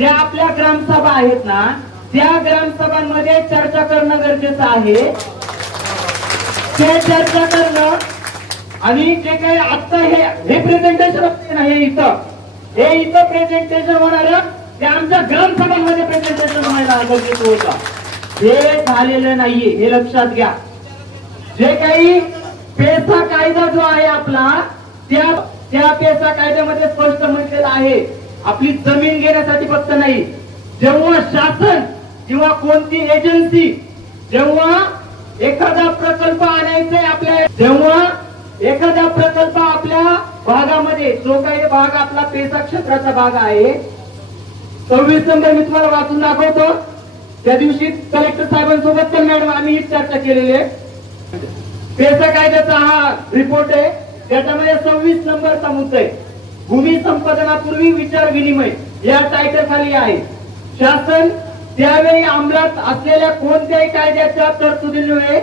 ज्या आपल्या ग्रामसभा आहेत ना, त्या ग्रामसभांमध्ये चर्चा करणं गरजेचं आहे. ते चर्चा करणं आणि जे काही आता हे प्रेझेंटेशन असते ना, हे इथं प्रेझेंटेशन होणार, ते आमच्या ग्रामसभांमध्ये प्रेझेंटेशन व्हायला गरजेचं होतं. हे झालेलं नाहीये, हे लक्षात घ्या. जे काही पेसा कायदा जो आहे आपला, त्या पेसा कायद्यामध्ये स्पष्ट म्हटलेलं आहे, आपली जमीन घेण्यासाठी फक्त नाही, जेव्हा शासन किंवा कोणती एजन्सी जेव्हा एखादा प्रकल्प आणायचा जेव्हा एखादा प्रकल्प आपल्या भागामध्ये, जो काही भाग आपला पेसा क्षेत्राचा भाग आहे, 26 नंबर मी तुम्हाला वाचून दाखवतो. त्या दिवशी कलेक्टर साहेबांसोबत पण मॅडम आम्ही ही चर्चा केलेली आहे. पेसा कायद्याचा हा रिपोर्ट आहे, त्याच्यामध्ये 26 नंबरचा मुद्दा आहे, भूमी संपादनापूर्वी विचार विनिमय या टायटल खाली आहे. शासन त्यावेळी अंमलात असलेल्या कोणत्याही कायद्याच्या तरतुदीमुळे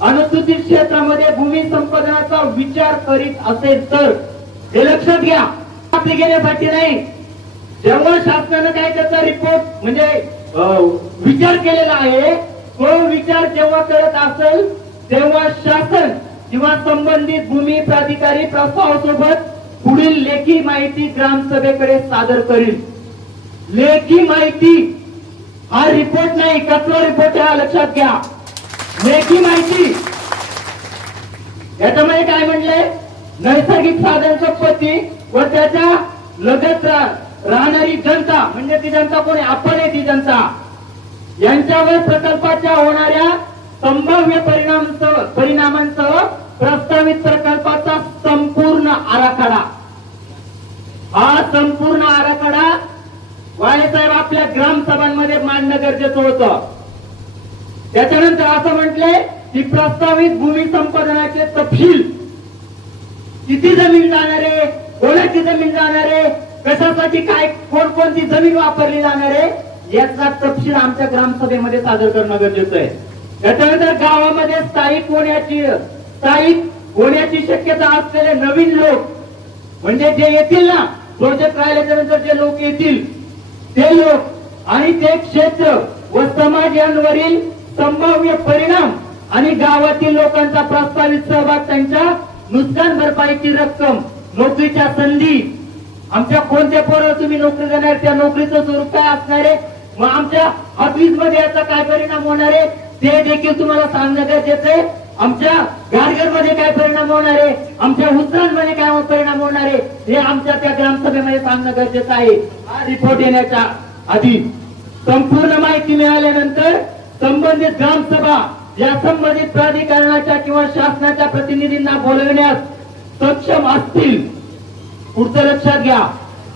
अनुसूचित क्षेत्रामध्ये भूमी संपादनाचा विचार करीत असेल तर, हे लक्षात घ्या, आपली घेण्यासाठी नाही. जेव्हा शासनानं काय त्याचा रिपोर्ट म्हणजे विचार केलेला आहे, तो विचार जेव्हा करत असेल तेव्हा शासन किंवा संबंधित भूमी प्राधिकारी प्रस्तावासोबत पुढील लेखी माहिती ग्रामसभेकडे सादर करील. लेखी माहिती हा रिपोर्ट नाही, कसला रिपोर्ट हा लक्षात घ्या. लेखी माहिती याच्यामध्ये काय म्हणलंय, नैसर्गिक साधन संपत्ती व त्याच्या लगत राहणारी जनता, म्हणजे ती जनता कोणी, आपण आहे ती जनता, यांच्यावर प्रकल्पाच्या होणाऱ्या संभाव्य परिणामांसह प्रस्तावित प्रकल्पाचा संपूर्ण आराखडा, हा संपूर्ण आराखडा वाळेसाहेब आपल्या ग्रामसभांमध्ये मांडणं गरजेचं होतं. त्याच्यानंतर असं म्हटलंय की प्रस्तावित भूमी संपादनाचे तपशील, किती जमीन जाणार आहे, कोणाची जमीन जाणार आहे, कशासाठी काय कोणकोणती जमीन वापरली जाणार आहे, याचा तपशील आमच्या ग्रामसभेमध्ये सादर करणं गरजेचं आहे. त्याच्यानंतर गावामध्ये स्थायिक होण्याची शक्यता असलेले नवीन लोक, म्हणजे जे येतील ना, प्रोजेक्ट राहिल्याच्या नंतर जे लोक येतील ते लोक आणि ते क्षेत्र व समाज यांवरील संभाव्य परिणाम आणि गावातील लोकांचा प्रस्तावित सहभाग, त्यांच्या नुकसान भरपाईची रक्कम, नोकरीच्या संधी, आमच्या कोणत्या पोराला तुम्ही नोकरी देणार, त्या नोकरीचं स्वरूप काय असणार आहे, मग आमच्या ऑफिस मध्ये याचा काय परिणाम होणार आहे ते देखील तुम्हाला सांगणं गरजेचं आहे. आमच्या गाडगरमध्ये काय परिणाम होणार आहे, आमच्या उतरांमध्ये काय परिणाम होणार आहे, हे आमच्या त्या ग्रामसभेमध्ये सांगणं गरजेचं आहे. हा रिपोर्ट येण्याच्या आधी संपूर्ण माहिती मिळाल्यानंतर संबंधित ग्रामसभा या संबंधित प्राधिकरणाच्या किंवा शासनाच्या प्रतिनिधींना बोलविण्यास सक्षम असतील. पुढचं लक्षात घ्या,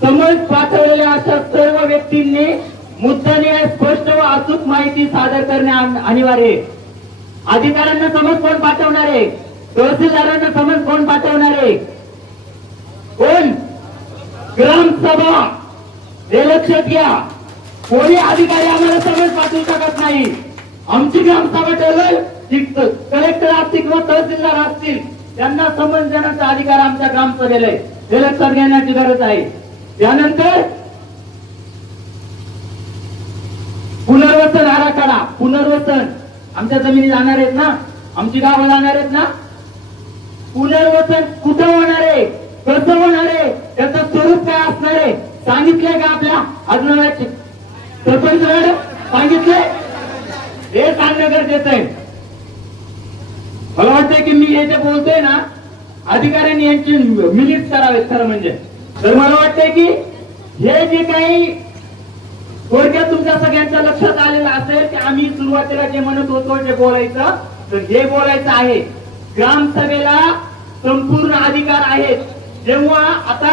समज पाठवलेल्या अशा सर्व व्यक्तींनी मुद्दाने स्पष्ट व अचूक माहिती सादर करणे अनिवार्य आहे. अधिकाऱ्यांना समज कोण पाठवणार आहे, तहसीलदारांना समज कोण पाठवणार आहे, कोण, ग्रामसभा. हे लक्षात घ्या, कोणी अधिकारी आम्हाला समज पाठवू शकत नाही. आमची ग्रामसभा ठरवेल, कलेक्टर असतील किंवा तहसीलदार असतील, त्यांना समज देण्याचा अधिकार आमच्या ग्रामसभेला आहे. हे लक्षात घेण्याची गरज आहे. त्यानंतर पुनर्वसन आराखडा, पुनर्वसन, आमच्या जमिनी जाणार आहेत ना, आमची गावं जाणार आहेत ना, पुनर्वसन कुठं होणार आहे, कसं होणार आहे, त्याचं स्वरूप काय असणार आहे, सांगितलंय का आपल्या आजनाचे सरपंच सांगितलंय, हे सांगणं गरजेचं आहे. मला वाटतंय की मी हे जे बोलतोय ना, अधिकाऱ्यांनी यांची मिनिट करावेत खरं म्हणजे. तर मला वाटतंय की हे जे काही थोडक्यात तुमच्या सगळ्यांच्या लक्षात आलेलं असेल की आम्ही सुरुवातीला जे म्हणत होतो जे बोलायचं, तर हे बोलायचं आहे. ग्रामसभेला संपूर्ण अधिकार आहेत. जेव्हा आता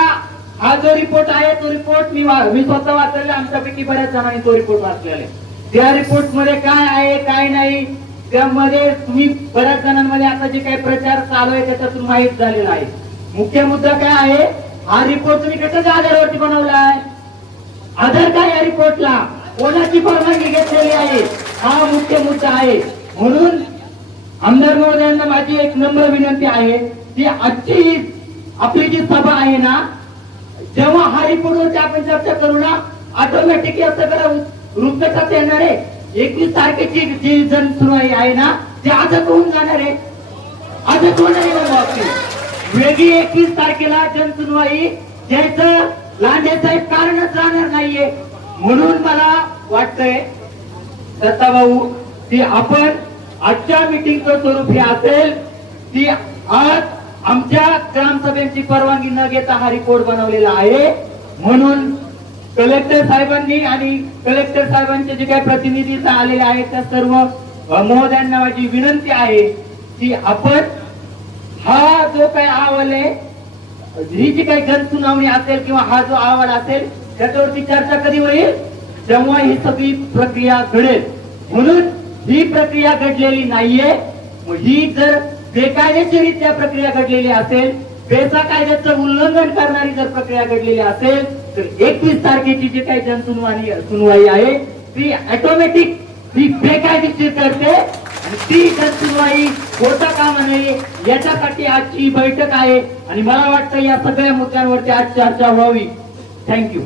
हा जो रिपोर्ट आहे तो रिपोर्ट मी स्वतः वाचलेला, आमच्यापैकी बऱ्याच जणांनी तो रिपोर्ट वाचलेला आहे. त्या रिपोर्ट मध्ये काय आहे काय नाही त्यामध्ये तुम्ही बऱ्याच जणांमध्ये आता जे काही प्रचार चालू आहे त्याच्यातून माहीत झालेला आहे. मुख्य मुद्दा काय आहे, हा रिपोर्ट तुम्ही कशाच्या आधारावरती बनवला आहे, आधार काय या रिपोर्टला, कोणाची परवानगी घेतलेली आहे, हा मुख्य मुद्दा आहे. म्हणून आमदार महोदयांना माझी एक नम्र विनंती आहे की आजची आपली जी सभा आहे ना, जेव्हा हा रिपोर्टवरती आपण चर्चा करू ना, ऑटोमॅटिक या सगळं रूपरेषात येणार आहे. 21 तारखेची जी जनसुनवाई आहे ना ती आजच होऊन जाणार आहे. आजच होणार आहे. वेगळी 21 तारखेला जनसुनवाई ज्याचं लांडेचं एक कारणच राहणार नाहीये. म्हणून मला वाटतंय दत्ताभाऊ की आपण आजच्या मिटिंगचं स्वरूप हे असेल की आज आमच्या ग्रामसभेची परवानगी न घेता हा रिपोर्ट बनवलेला आहे. म्हणून कलेक्टर साहेबांनी आणि कलेक्टर साहेबांचे जे काही प्रतिनिधी आलेले आहेत त्या सर्व महोदयांना माझी विनंती आहे की आपण हा जो काही अहवाल आहे, ही जी काही जनसुनावणी असेल किंवा हा जो अहवाल असेल त्याच्यावरती चर्चा कधी होईल तेव्हा ही सगळी प्रक्रिया घडेल. म्हणून ही प्रक्रिया घडलेली नाहीये. ही जर बेकायदेशीरित्या प्रक्रिया घडलेली असेल, पेसा कायद्याचं उल्लंघन करणारी जर प्रक्रिया घडलेली असेल तर 21 तारखेची जी काही सुनवाई आहे ती ऑटोमॅटिक ती बेकायदेशीर करते आणि ती जनसुनवाई होता कामा नये याच्यासाठी आजची बैठक आहे. आणि मला वाटतं या सगळ्या मुद्द्यांवरती आज चर्चा व्हावी. थँक्यू.